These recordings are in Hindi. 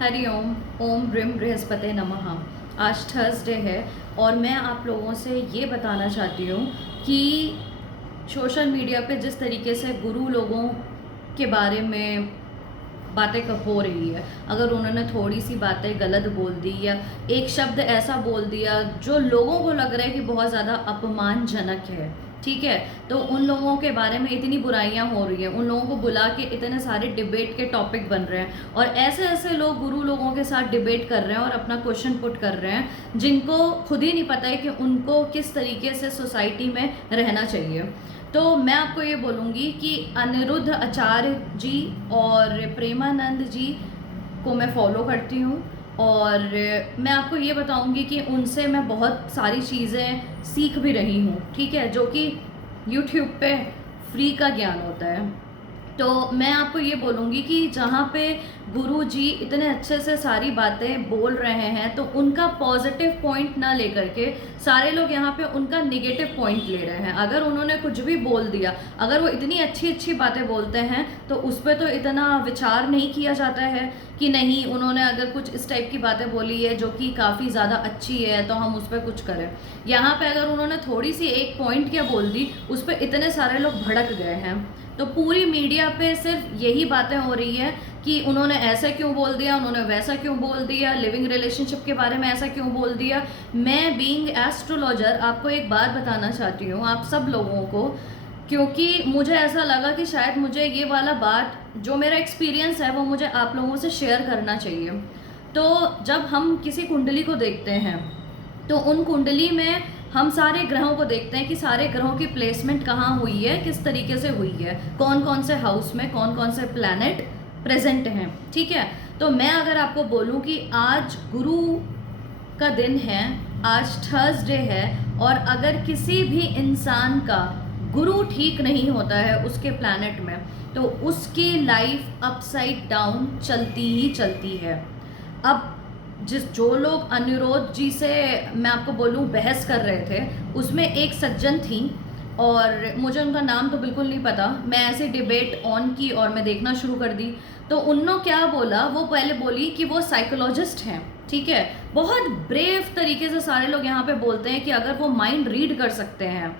हरि ओम। ओम ब्रिम बृहस्पते नमः। आज थर्सडे है और मैं आप लोगों से ये बताना चाहती हूँ कि सोशल मीडिया पे जिस तरीके से गुरु लोगों के बारे में बातें हो रही है, अगर उन्होंने थोड़ी सी बातें गलत बोल दी या एक शब्द ऐसा बोल दिया जो लोगों को लग रहा है कि बहुत ज़्यादा अपमानजनक है, ठीक है, तो उन लोगों के बारे में इतनी बुराइयां हो रही हैं, उन लोगों को बुला के इतने सारे डिबेट के टॉपिक बन रहे हैं और ऐसे ऐसे लोग गुरु लोगों के साथ डिबेट कर रहे हैं और अपना क्वेश्चन पुट कर रहे हैं जिनको खुद ही नहीं पता है कि उनको किस तरीके से सोसाइटी में रहना चाहिए। तो मैं आपको ये बोलूँगी कि अनिरुद्ध आचार्य जी और प्रेमानंद जी को मैं फॉलो करती हूँ और मैं आपको ये बताऊंगी कि उनसे मैं बहुत सारी चीज़ें सीख भी रही हूँ, ठीक है, जो कि यूट्यूब पे फ्री का ज्ञान होता है। तो मैं आपको ये बोलूँगी कि जहाँ पे गुरु जी इतने अच्छे से सारी बातें बोल रहे हैं तो उनका पॉजिटिव पॉइंट ना लेकर के सारे लोग यहाँ पे उनका निगेटिव पॉइंट ले रहे हैं। अगर उन्होंने कुछ भी बोल दिया, अगर वो इतनी अच्छी अच्छी बातें बोलते हैं तो उस पर तो इतना विचार नहीं किया जाता है कि नहीं, उन्होंने अगर कुछ इस टाइप की बातें बोली है जो कि काफ़ी ज़्यादा अच्छी है तो हम उस पर कुछ करें। यहाँ पे अगर उन्होंने थोड़ी सी एक पॉइंट क्या बोल दी, उस पर इतने सारे लोग भड़क गए हैं। तो पूरी मीडिया पे सिर्फ यही बातें हो रही है कि उन्होंने ऐसा क्यों बोल दिया, उन्होंने वैसा क्यों बोल दिया, लिविंग रिलेशनशिप के बारे में ऐसा क्यों बोल दिया। मैं बीइंग एस्ट्रोलॉजर आपको एक बात बताना चाहती हूँ, आप सब लोगों को, क्योंकि मुझे ऐसा लगा कि शायद मुझे ये वाला बात जो मेरा एक्सपीरियंस है वो मुझे आप लोगों से शेयर करना चाहिए। तो जब हम किसी कुंडली को देखते हैं तो उन कुंडली में हम सारे ग्रहों को देखते हैं कि सारे ग्रहों की प्लेसमेंट कहाँ हुई है, किस तरीके से हुई है, कौन कौन से हाउस में कौन कौन से प्लैनेट प्रेजेंट हैं, ठीक है। तो मैं अगर आपको बोलूँ कि आज गुरु का दिन है, आज थर्सडे है, और अगर किसी भी इंसान का गुरु ठीक नहीं होता है उसके प्लैनेट में तो उसकी लाइफ अपसाइड डाउन चलती ही चलती है। अब जो लोग अनिरुद्ध जी से मैं आपको बोलूँ बहस कर रहे थे, उसमें एक सज्जन थी और मुझे उनका नाम तो बिल्कुल नहीं पता, मैं ऐसे डिबेट ऑन की और मैं देखना शुरू कर दी। तो उन्होंने क्या बोला, वो पहले बोली कि वो साइकोलॉजिस्ट हैं, ठीक है, बहुत ब्रेव तरीके से सारे लोग यहाँ पे बोलते हैं कि अगर वो माइंड रीड कर सकते हैं,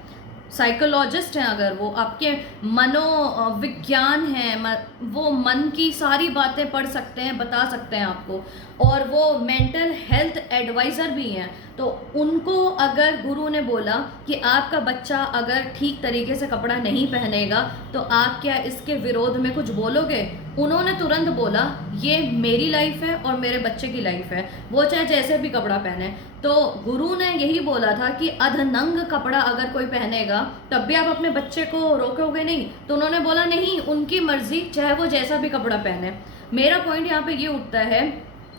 साइकोलॉजिस्ट हैं, अगर वो आपके मनोविज्ञान हैं, वो मन की सारी बातें पढ़ सकते हैं, बता सकते हैं आपको, और वो मेंटल हेल्थ एडवाइज़र भी हैं, तो उनको अगर गुरु ने बोला कि आपका बच्चा अगर ठीक तरीके से कपड़ा नहीं पहनेगा तो आप क्या इसके विरोध में कुछ बोलोगे। उन्होंने तुरंत बोला ये मेरी लाइफ है और मेरे बच्चे की लाइफ है, वो चाहे जैसे भी कपड़ा पहने। तो गुरु ने यही बोला था कि अधनंग कपड़ा अगर कोई पहनेगा तब भी आप अपने बच्चे को रोकोगे नहीं। तो उन्होंने बोला नहीं, उनकी मर्जी, चाहे वो जैसा भी कपड़ा पहने। मेरा पॉइंट यहाँ पे ये उठता है,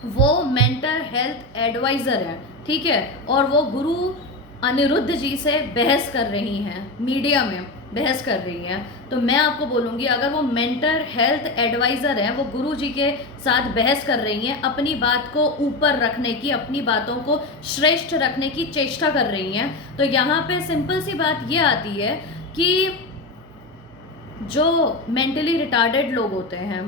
वो मेंटल हेल्थ एडवाइज़र है, ठीक है, और वो गुरु अनिरुद्ध जी से बहस कर रही हैं, मीडिया में बहस कर रही हैं। तो मैं आपको बोलूँगी अगर वो मेंटल हेल्थ एडवाइज़र हैं, वो गुरु जी के साथ बहस कर रही हैं, अपनी बात को ऊपर रखने की, अपनी बातों को श्रेष्ठ रखने की चेष्टा कर रही हैं, तो यहाँ पे सिंपल सी बात ये आती है कि जो मेंटली रिटार्डेड लोग होते हैं,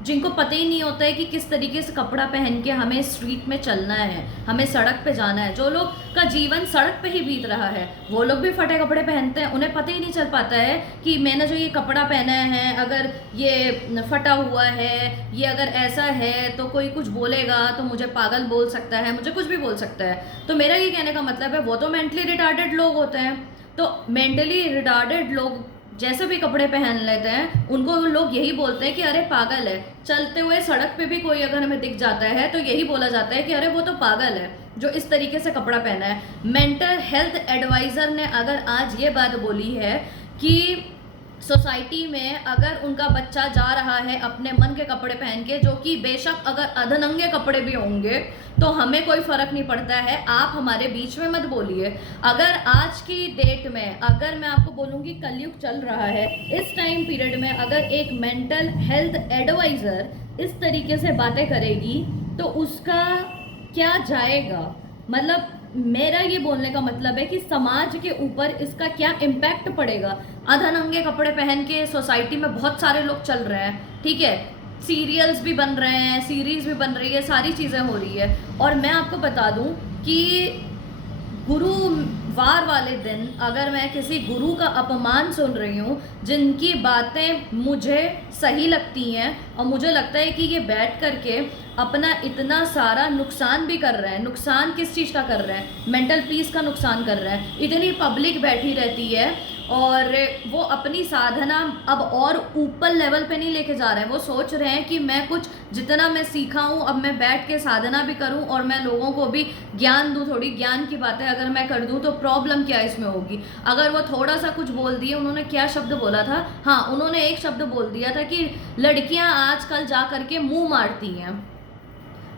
जिनको पता ही नहीं होता है कि किस तरीके से कपड़ा पहन के हमें स्ट्रीट में चलना है, हमें सड़क पे जाना है, जो लोग का जीवन सड़क पे ही बीत रहा है वो लोग भी फटे कपड़े पहनते हैं, उन्हें पता ही नहीं चल पाता है कि मैंने जो ये कपड़ा पहना है अगर ये फटा हुआ है, ये अगर ऐसा है तो कोई कुछ बोलेगा तो मुझे पागल बोल सकता है, मुझे कुछ भी बोल सकता है। तो मेरा ये कहने का मतलब है वो तो मेंटली रिटार्डेड लोग होते हैं। तो मेंटली रिटार्डेड लोग जैसे भी कपड़े पहन लेते हैं उनको लोग यही बोलते हैं कि अरे पागल है। चलते हुए सड़क पे भी कोई अगर हमें दिख जाता है तो यही बोला जाता है कि अरे वो तो पागल है जो इस तरीके से कपड़ा पहना है। मेंटल हेल्थ एडवाइज़र ने अगर आज ये बात बोली है कि सोसाइटी में अगर उनका बच्चा जा रहा है अपने मन के कपड़े पहन के, जो कि बेशक अगर अधनंगे कपड़े भी होंगे तो हमें कोई फ़र्क नहीं पड़ता है, आप हमारे बीच में मत बोलिए। अगर आज की डेट में, अगर मैं आपको बोलूँगी कलयुग चल रहा है, इस टाइम पीरियड में अगर एक मेंटल हेल्थ एडवाइज़र इस तरीके से बातें करेगी तो उसका क्या जाएगा। मतलब मेरा ये बोलने का मतलब है कि समाज के ऊपर इसका क्या इम्पैक्ट पड़ेगा। अधनंगे कपड़े पहन के सोसाइटी में बहुत सारे लोग चल रहे हैं, ठीक है, सीरियल्स भी बन रहे हैं, सीरीज भी बन रही है, सारी चीज़ें हो रही है। और मैं आपको बता दूं कि गुरुवार वाले दिन अगर मैं किसी गुरु का अपमान सुन रही हूँ, जिनकी बातें मुझे सही लगती हैं और मुझे लगता है कि ये बैठ करके अपना इतना सारा नुकसान भी कर रहे हैं। नुकसान किस चीज़ का कर रहे हैं? मेंटल पीस का नुकसान कर रहे हैं। इतनी पब्लिक बैठी रहती है और वो अपनी साधना अब और ऊपर लेवल पे नहीं लेके जा रहे हैं। वो सोच रहे हैं कि मैं कुछ जितना मैं सीखा हूँ अब मैं बैठ के साधना भी करूँ और मैं लोगों को भी ज्ञान दूँ। थोड़ी ज्ञान की बातें अगर मैं कर दूँ तो प्रॉब्लम क्या इसमें होगी? अगर वो थोड़ा सा कुछ बोल दिए, उन्होंने क्या शब्द बोला था? हाँ, उन्होंने एक शब्द बोल दिया था कि लड़कियां आजकल जा करके मुंह मारती हैं।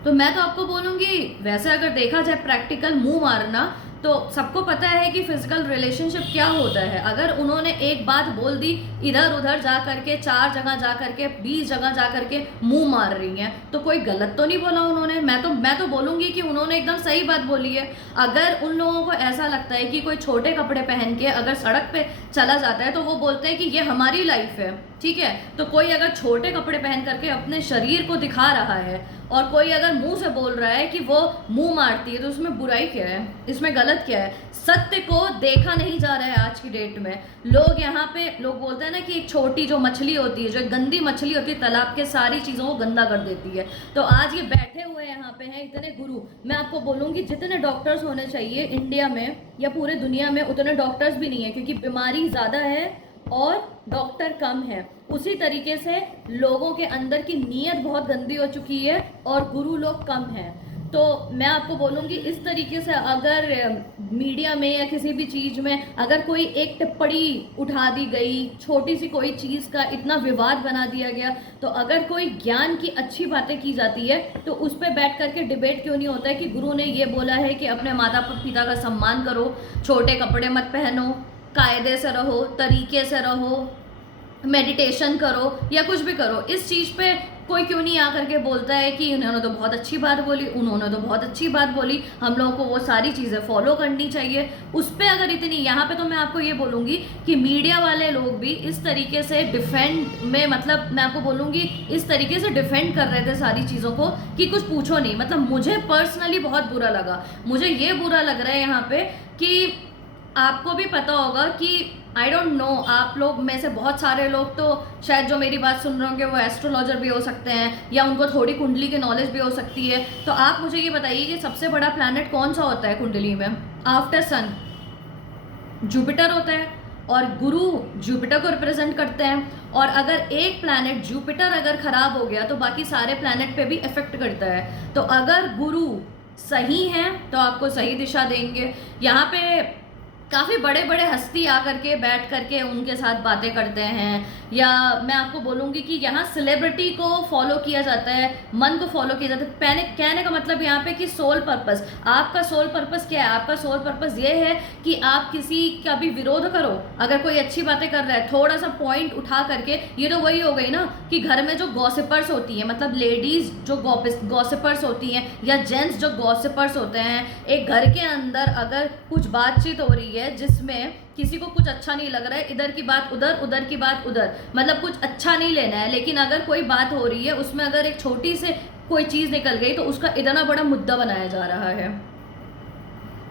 तो मैं तो आपको बोलूँगी, वैसे अगर देखा जाए प्रैक्टिकल मुंह मारना, तो सबको पता है कि फिजिकल रिलेशनशिप क्या होता है। अगर उन्होंने एक बात बोल दी, इधर उधर जा करके 4 जगह जा करके 20 जगह जा करके मुंह मार रही हैं, तो कोई गलत तो नहीं बोला उन्होंने। मैं तो बोलूँगी कि उन्होंने एकदम सही बात बोली है। अगर उन लोगों को ऐसा लगता है कि कोई छोटे कपड़े पहन के अगर सड़क पे चला जाता है तो वो बोलते हैं कि ये हमारी लाइफ है, ठीक है। तो कोई अगर छोटे कपड़े पहन करके अपने शरीर को दिखा रहा है और कोई अगर मुंह से बोल रहा है कि वो मुंह मारती है, तो उसमें बुराई क्या है? इसमें गलत क्या है? सत्य को देखा नहीं जा रहा है आज की डेट में। लोग यहाँ पे लोग बोलते हैं ना कि एक छोटी जो मछली होती है, जो गंदी मछली होती है तालाब के, सारी चीज़ों को गंदा कर देती है। तो आज ये बैठे हुए यहाँ पे हैं इतने गुरु। मैं आपको बोलूँगी जितने डॉक्टर्स होने चाहिए इंडिया में या पूरे दुनिया में, उतने डॉक्टर्स भी नहीं है, क्योंकि बीमारी ज़्यादा है और डॉक्टर कम है। उसी तरीके से लोगों के अंदर की नीयत बहुत गंदी हो चुकी है और गुरु लोग कम हैं। तो मैं आपको बोलूँगी इस तरीके से अगर मीडिया में या किसी भी चीज़ में अगर कोई एक टिप्पणी उठा दी गई, छोटी सी कोई चीज़ का इतना विवाद बना दिया गया, तो अगर कोई ज्ञान की अच्छी बातें की जाती है तो उस पर बैठ करके डिबेट क्यों नहीं होता है कि गुरु ने ये बोला है कि अपने माता पिता का सम्मान करो, छोटे कपड़े मत पहनो, कायदे से रहो, तरीके से रहो, मेडिटेशन करो या कुछ भी करो। इस चीज़ पे कोई क्यों नहीं आकर के बोलता है कि उन्होंने तो बहुत अच्छी बात बोली, उन्होंने तो बहुत अच्छी बात बोली, हम लोगों को वो सारी चीज़ें फॉलो करनी चाहिए। उस पर अगर इतनी, यहाँ पे तो मैं आपको ये बोलूँगी कि मीडिया वाले लोग भी इस तरीके से डिफेंड में, मतलब मैं आपको बोलूँगी इस तरीके से डिफेंड कर रहे थे सारी चीज़ों को कि कुछ पूछो नहीं। मतलब मुझे पर्सनली बहुत बुरा लगा। मुझे ये बुरा लग रहा है यहाँ पे कि आपको भी पता होगा कि आई डोंट नो, आप लोग में से बहुत सारे लोग तो शायद जो मेरी बात सुन रहे होंगे वो एस्ट्रोलॉजर भी हो सकते हैं या उनको थोड़ी कुंडली की नॉलेज भी हो सकती है। तो आप मुझे ये बताइए कि सबसे बड़ा प्लैनेट कौन सा होता है कुंडली में? आफ्टर सन जुपिटर होता है और गुरु जुपिटर को रिप्रेजेंट करते हैं। और अगर एक प्लैनेट जुपिटर अगर खराब हो गया तो बाकी सारे प्लैनेट पे भी इफेक्ट करता है। तो अगर गुरु सही हैं तो आपको सही दिशा देंगे। यहाँ पे काफ़ी बड़े बड़े हस्ती आकर के बैठ करके उनके साथ बातें करते हैं, या मैं आपको बोलूँगी कि यहाँ सेलिब्रिटी को फॉलो किया जाता है, मन को फॉलो किया जाता है। कहने का मतलब यहाँ पे कि सोल पर्पस, आपका सोल पर्पस क्या है? आपका सोल पर्पस ये है कि आप किसी का भी विरोध करो। अगर कोई अच्छी बातें कर रहा है, थोड़ा सा पॉइंट उठा करके, ये तो वही हो गई ना कि घर में जो गॉसिपर्स होती हैं, मतलब लेडीज़ जो गॉसिपर्स होती हैं या जेंट्स जो गॉसिपर्स होते हैं, एक घर के अंदर अगर कुछ बातचीत हो रही है जिसमें किसी को कुछ अच्छा नहीं लग रहा है, इधर की बात उधर, उधर की बात उधर, मतलब कुछ अच्छा नहीं लेना है, लेकिन अगर कोई बात हो रही है उसमें अगर एक छोटी से कोई चीज़ निकल गई तो उसका इतना बड़ा मुद्दा बनाया जा रहा है।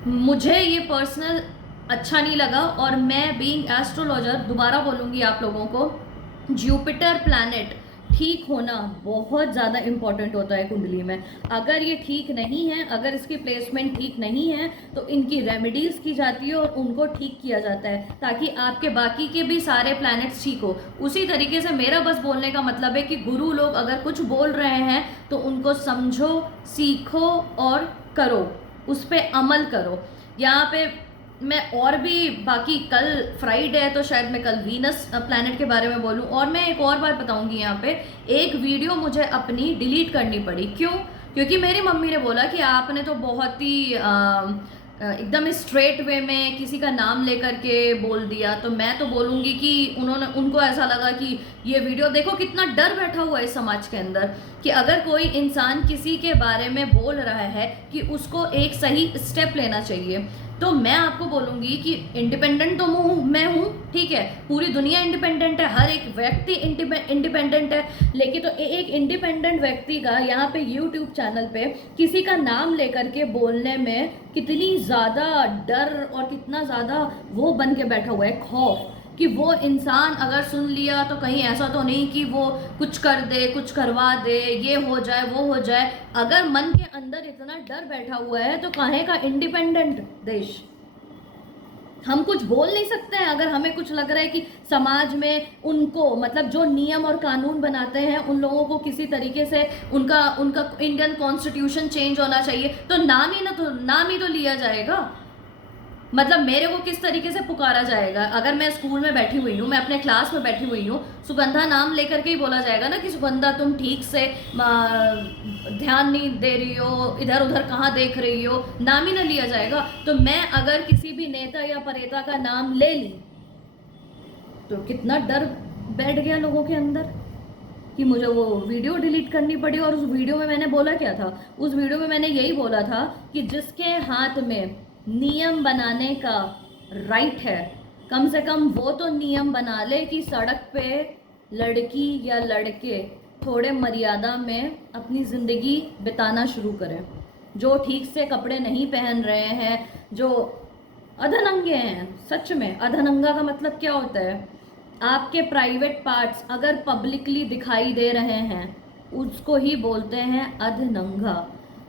मुझे ये पर्सनल अच्छा नहीं लगा। और मैं बीइंग एस्ट्रोलॉजर दोबारा बोलूँगी आप लोगों को, जुपिटर प्लैनेट ठीक होना बहुत ज़्यादा इम्पॉर्टेंट होता है कुंडली में। अगर ये ठीक नहीं है, अगर इसकी प्लेसमेंट ठीक नहीं है, तो इनकी रेमेडीज़ की जाती है और उनको ठीक किया जाता है ताकि आपके बाकी के भी सारे प्लैनेट्स ठीक हो। उसी तरीके से मेरा बस बोलने का मतलब है कि गुरु लोग अगर कुछ बोल रहे हैं तो उनको समझो, सीखो और करो, उस पर अमल करो। यहाँ पे मैं और भी बाकी, कल फ्राइडे है तो शायद मैं कल वीनस प्लैनेट के बारे में बोलूँ। और मैं एक और बात बताऊँगी, यहाँ पे एक वीडियो मुझे अपनी डिलीट करनी पड़ी। क्यों? क्योंकि मेरी मम्मी ने बोला कि आपने तो बहुत ही एकदम स्ट्रेट वे में किसी का नाम लेकर के बोल दिया। तो मैं तो बोलूँगी कि उनको ऐसा लगा कि ये वीडियो देखो कितना डर बैठा हुआ है इस समाज के अंदर कि अगर कोई इंसान किसी के बारे में बोल रहा है कि उसको एक सही स्टेप लेना चाहिए। तो मैं आपको बोलूँगी कि इंडिपेंडेंट तो मैं हूँ, ठीक है, पूरी दुनिया इंडिपेंडेंट है, हर एक व्यक्ति इंडिपेंडेंट है, लेकिन तो एक इंडिपेंडेंट व्यक्ति का यहाँ पे यूट्यूब चैनल पे किसी का नाम लेकर के बोलने में कितनी ज़्यादा डर और कितना ज़्यादा वो बन के बैठा हुआ है, खौफ, कि वो इंसान अगर सुन लिया तो कहीं ऐसा तो नहीं कि वो कुछ कर दे, कुछ करवा दे, ये हो जाए वो हो जाए। अगर मन के अंदर इतना डर बैठा हुआ है तो काहे का इंडिपेंडेंट देश। हम कुछ बोल नहीं सकते हैं अगर हमें कुछ लग रहा है कि समाज में उनको मतलब जो नियम और कानून बनाते हैं उन लोगों को किसी तरीके से उनका इंडियन कॉन्स्टिट्यूशन चेंज होना चाहिए, तो नाम ही तो लिया जाएगा। मतलब मेरे को किस तरीके से पुकारा जाएगा? अगर मैं स्कूल में बैठी हुई हूँ, मैं अपने क्लास में बैठी हुई हूँ, सुगंधा नाम लेकर के ही बोला जाएगा ना कि सुगंधा तुम ठीक से ध्यान नहीं दे रही हो, इधर उधर कहाँ देख रही हो, नाम ही ना लिया जाएगा। तो मैं अगर किसी भी नेता या परेता का नाम ले ली तो कितना डर बैठ गया लोगों के अंदर कि मुझे वो वीडियो डिलीट करनी पड़ी। और उस वीडियो में मैंने बोला क्या था? उस वीडियो में मैंने यही बोला था कि जिसके हाथ में नियम बनाने का राइट है, कम से कम वो तो नियम बना ले कि सड़क पे लड़की या लड़के थोड़े मर्यादा में अपनी ज़िंदगी बिताना शुरू करें। जो ठीक से कपड़े नहीं पहन रहे हैं, जो अधनंगे हैं, सच में अधनंगा का मतलब क्या होता है? आपके प्राइवेट पार्ट्स अगर पब्लिकली दिखाई दे रहे हैं उसको ही बोलते हैं अधनंगा।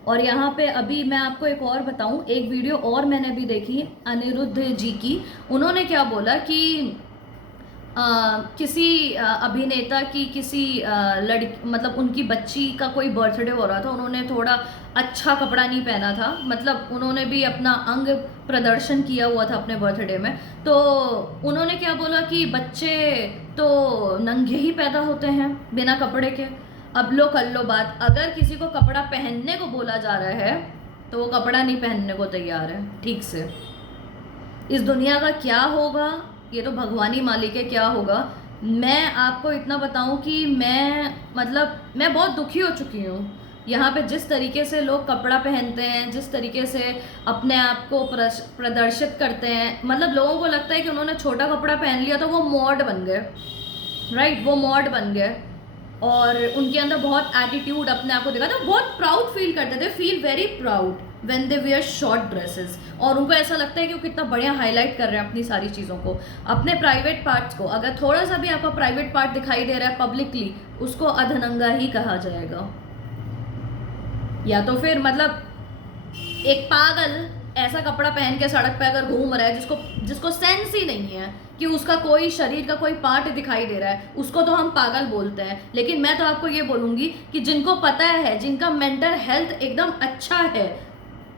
और यहाँ पे अभी मैं आपको एक और बताऊँ, एक वीडियो और मैंने भी देखी अनिरुद्ध जी की। उन्होंने क्या बोला कि किसी अभिनेता की किसी लड़की मतलब उनकी बच्ची का कोई बर्थडे हो रहा था, उन्होंने थोड़ा अच्छा कपड़ा नहीं पहना था, मतलब उन्होंने भी अपना अंग प्रदर्शन किया हुआ था अपने बर्थडे में। तो उन्होंने क्या बोला कि बच्चे तो नंगे ही पैदा होते हैं बिना कपड़े के। अब लो कर लो बात, अगर किसी को कपड़ा पहनने को बोला जा रहा है तो वो कपड़ा नहीं पहनने को तैयार है ठीक से। इस दुनिया का क्या होगा ये तो भगवान ही मालिक है, क्या होगा। मैं आपको इतना बताऊं कि मैं बहुत दुखी हो चुकी हूँ यहाँ पे, जिस तरीके से लोग कपड़ा पहनते हैं, जिस तरीके से अपने आप को प्रदर्शित करते हैं। मतलब लोगों को लगता है कि उन्होंने छोटा कपड़ा पहन लिया तो वो मॉड बन गए, राइट, वो मॉड बन गए और उनके अंदर बहुत एटीट्यूड अपने आप को दिखा था, बहुत प्राउड फील करते थे, feel very proud when they wear short dresses. और उनको ऐसा लगता है कि वो कितना बढ़िया हाईलाइट कर रहे हैं अपनी सारी चीज़ों को, अपने प्राइवेट पार्ट्स को। अगर थोड़ा सा भी आपका प्राइवेट पार्ट दिखाई दे रहा है पब्लिकली, उसको अधनंगा ही कहा जाएगा। या तो फिर मतलब एक पागल ऐसा कपड़ा पहन के सड़क पे अगर घूम रहा है जिसको सेंस ही नहीं है कि उसका कोई शरीर का कोई पार्ट दिखाई दे रहा है, उसको तो हम पागल बोलते हैं। लेकिन मैं तो आपको ये बोलूँगी कि जिनको पता है, जिनका मेंटल हेल्थ एकदम अच्छा है,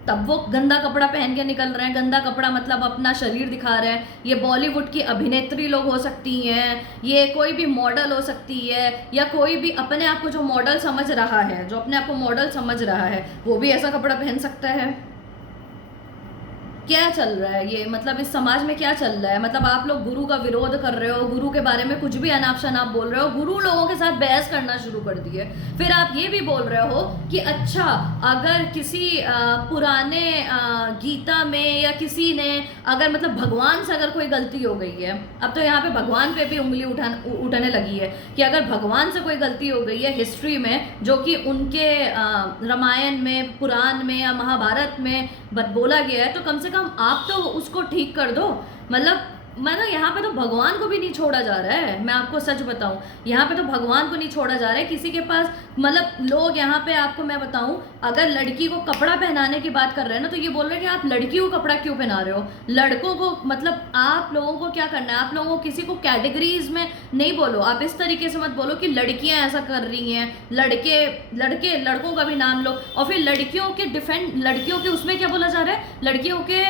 तब वो गंदा कपड़ा पहन के निकल रहे हैं। गंदा कपड़ा मतलब अपना शरीर दिखा रहे हैं। ये बॉलीवुड की अभिनेत्री लोग हो सकती हैं, ये कोई भी मॉडल हो सकती है, या कोई भी अपने आप को जो मॉडल समझ रहा है, जो अपने आप को मॉडल समझ रहा है, वो भी ऐसा कपड़ा पहन सकता है। क्या चल रहा है ये? मतलब इस समाज में क्या चल रहा है? मतलब आप लोग गुरु का विरोध कर रहे हो, गुरु के बारे में कुछ भी अनाप शनाप बोल रहे हो, गुरु लोगों के साथ बहस करना शुरू कर दिए। फिर आप ये भी बोल रहे हो कि अच्छा, अगर किसी पुराने गीता में या किसी ने अगर मतलब भगवान से अगर कोई गलती हो गई है, अब तो यहाँ पे भगवान पे भी उंगली उठाने लगी है कि अगर भगवान से कोई गलती हो गई है हिस्ट्री में, जो कि उनके रामायण में, पुराण में या महाभारत में बोला गया है, तो कम से कम आप तो उसको ठीक कर दो। मतलब यहाँ पे तो भगवान को भी नहीं छोड़ा जा रहा है। मैं आपको सच बताऊं, यहाँ पे तो भगवान को नहीं छोड़ा जा रहा है किसी के पास। मतलब लोग यहाँ पे, आपको मैं बताऊं, अगर लड़की को कपड़ा पहनाने की बात कर रहे हैं ना, तो ये बोल रहे हैं कि आप लड़की को कपड़ा क्यों पहना रहे हो। लड़कों को मतलब आप लोगों को क्या करना है, आप लोगों को किसी को कैटेगरीज में नहीं बोलो। आप इस तरीके से मत बोलो कि लड़कियां ऐसा कर रही हैं, लड़कों का भी नाम लो। और फिर लड़कियों के उसमें क्या बोला जा रहा है, लड़कियों के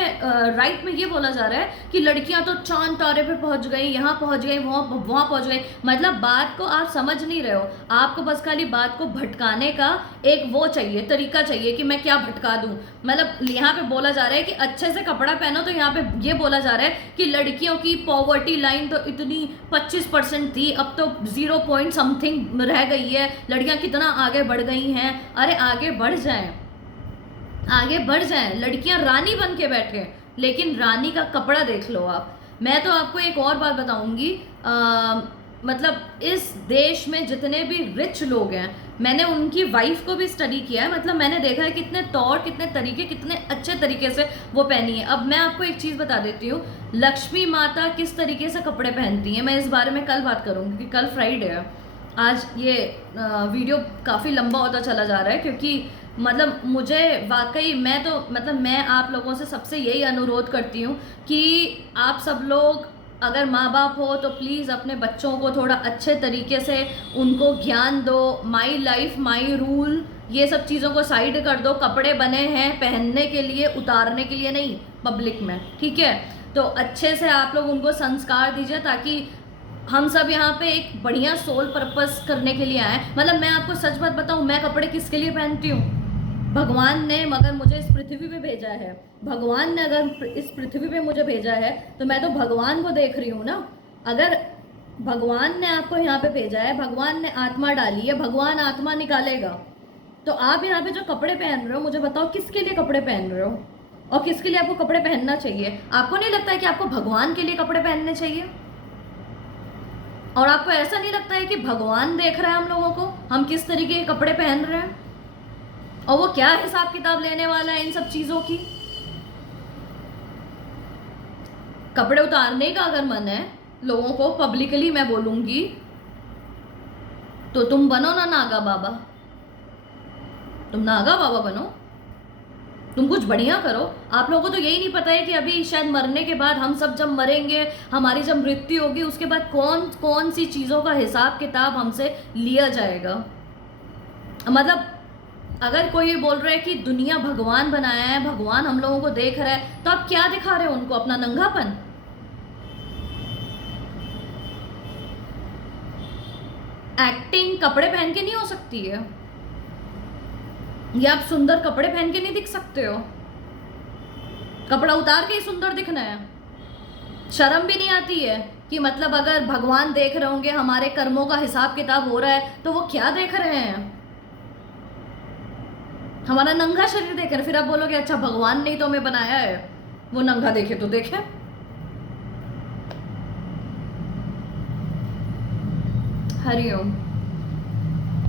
राइट में ये बोला जा रहा है कि लड़कियां तो चांद तारे पे पहुंच गई, यहाँ पहुंच गई, वहाँ पहुंच गई। मतलब बात को आप समझ नहीं रहे हो। आपको बस खाली बात को भटकाने का एक वो चाहिए, तरीका चाहिए कि मैं क्या भटका दूं। मतलब यहाँ पे बोला जा रहा है कि अच्छे से कपड़ा पहनो, तो यहाँ पे ये बोला जा रहा है कि लड़कियों की पॉवर्टी लाइन तो इतनी 25% थी, अब तो 0 पॉइंट समथिंग रह गई है। लड़कियां कितना आगे बढ़ गई हैं। अरे आगे बढ़ जाएं, आगे बढ़ जाएं। लड़कियां रानी बन के बैठे, लेकिन रानी का कपड़ा देख लो आप। मैं तो आपको एक और बात बताऊंगी, मतलब इस देश में जितने भी रिच लोग हैं, मैंने उनकी वाइफ को भी स्टडी किया है। मतलब मैंने देखा है कितने तौर, कितने तरीके, कितने अच्छे तरीके से वो पहनी है। अब मैं आपको एक चीज़ बता देती हूँ, लक्ष्मी माता किस तरीके से कपड़े पहनती हैं, मैं इस बारे में कल बात करूँगी, क्योंकि कल फ्राइडे है। आज ये वीडियो काफ़ी लंबा होता चला जा रहा है, क्योंकि मतलब मुझे वाकई मैं आप लोगों से सबसे यही अनुरोध करती हूँ कि आप सब लोग अगर माँ बाप हो तो प्लीज़ अपने बच्चों को थोड़ा अच्छे तरीके से उनको ज्ञान दो। माई लाइफ माई रूल, ये सब चीज़ों को साइड कर दो। कपड़े बने हैं पहनने के लिए, उतारने के लिए नहीं पब्लिक में, ठीक है? तो अच्छे से आप लोग उनको संस्कार दीजिए, ताकि हम सब यहाँ पे एक बढ़िया सोल पर्पस करने के लिए आए। मतलब मैं आपको सच बात बताऊँ, मैं कपड़े किसके लिए पहनती हूँ? भगवान ने मगर मुझे इस पृथ्वी पे भेजा है, भगवान ने अगर इस पृथ्वी पे मुझे भेजा है तो मैं तो भगवान को देख रही हूँ ना। अगर भगवान ने आपको यहाँ पे भेजा है, भगवान ने आत्मा डाली है, भगवान आत्मा निकालेगा। तो आप यहाँ पे जो कपड़े पहन रहे हो, मुझे बताओ किसके लिए कपड़े पहन रहे हो और किसके लिए आपको कपड़े पहनना चाहिए? आपको नहीं लगता है कि आपको भगवान के लिए कपड़े पहनने चाहिए? और आपको ऐसा नहीं लगता है कि भगवान देख रहा है हम लोगों को, हम किस तरीके के कपड़े पहन रहे हैं, और वो क्या हिसाब किताब लेने वाला है इन सब चीजों की? कपड़े उतारने का अगर मन है लोगों को, पब्लिकली मैं बोलूंगी, तो तुम बनो ना नागा बाबा, तुम नागा बाबा बनो, तुम कुछ बढ़िया करो। आप लोगों को तो यही नहीं पता है कि अभी शायद मरने के बाद, हम सब जब मरेंगे, हमारी जब मृत्यु होगी, उसके बाद कौन कौन सी चीजों का हिसाब किताब हमसे लिया जाएगा। मतलब अगर कोई बोल रहा है कि दुनिया भगवान बनाया है, भगवान हम लोगों को देख रहा है, तो आप क्या दिखा रहे हो उनको? अपना नंगापन? एक्टिंग कपड़े पहन के नहीं हो सकती है, या आप सुंदर कपड़े पहन के नहीं दिख सकते हो? कपड़ा उतार के ही सुंदर दिखना है? शर्म भी नहीं आती है कि मतलब अगर भगवान देख रहे होंगे, हमारे कर्मों का हिसाब किताब हो रहा है, तो वो क्या देख रहे हैं? हमारा नंगा शरीर देख रहे, फिर आप बोलोगे अच्छा भगवान ने तो हमें बनाया है, वो नंगा देखे तो देखे। हरिओम।